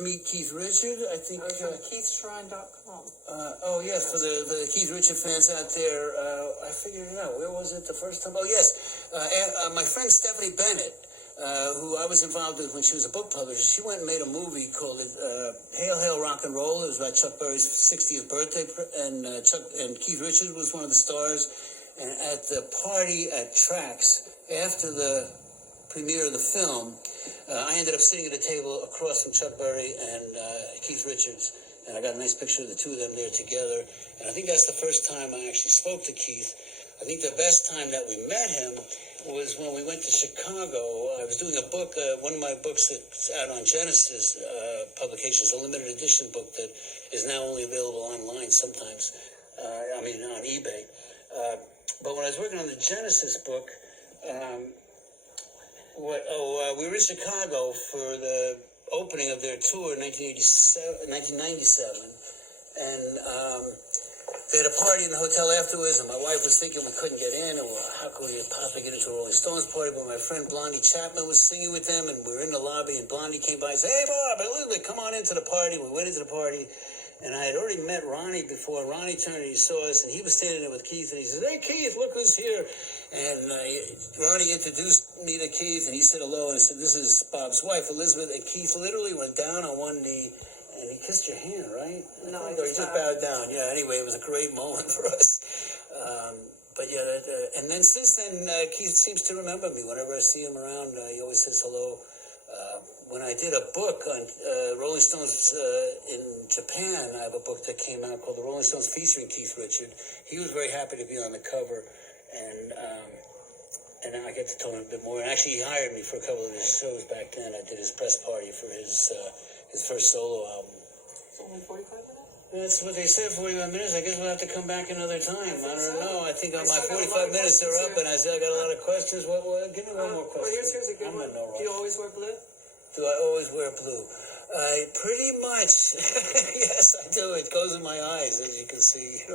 Meet Keith Richard, I think. KeithShrine.com. Oh yes, for the Keith Richard fans out there, I figured it out. Where was it the first time? Oh yes, my friend Stephanie Bennett, who I was involved with when she was a book publisher. She went and made a movie called "Hail Hail Rock and Roll." It was about Chuck Berry's 60th birthday, and Keith Richard was one of the stars. And at the party at Trax after the premiere of the film, I ended up sitting at a table across from Chuck Berry and Keith Richards, and I got a nice picture of the two of them there together. And I think that's the first time I actually spoke to Keith. I think the best time that we met him was when we went to Chicago. I was doing a book, one of my books that's out on Genesis Publications, a limited edition book that is now only available online sometimes, on eBay. But when I was working on the Genesis book, we were in Chicago for the opening of their tour in 1997, and they had a party in the hotel afterwards, and my wife was thinking we couldn't get in, and how could we possibly get into a Rolling Stones party? But my friend Blondie Chapman was singing with them, and we were in the lobby, and Blondie came by and said, "Hey, Bob, Elizabeth, come on into the party." We went into the party, and I had already met Ronnie before. Ronnie turned and he saw us, and he was standing there with Keith, and he said, "Hey, Keith, look who's here." And Ronnie introduced me to Keith, and he said hello, and I said, "This is Bob's wife, Elizabeth." And Keith literally went down on one knee, and he kissed your hand, right? No, he just bowed down. Yeah, anyway, it was a great moment for us. But yeah, and then since then, Keith seems to remember me. Whenever I see him around, he always says hello. When I did a book on Rolling Stones in Japan, I have a book that came out called The Rolling Stones featuring Keith Richard. He was very happy to be on the cover, and I get to tell him a bit more. And actually, he hired me for a couple of his shows back then. I did his press party for his first solo album. It's only 45 minutes? That's what they said, 45 minutes. I guess we'll have to come back another time. I don't know. I think on my 45 minutes are up, and I still got a lot of questions. Give me one more question. Well, here's a good one. Do you always wear blue? Do I always wear blue? Pretty much. Yes, I do. It goes in my eyes, as you can see.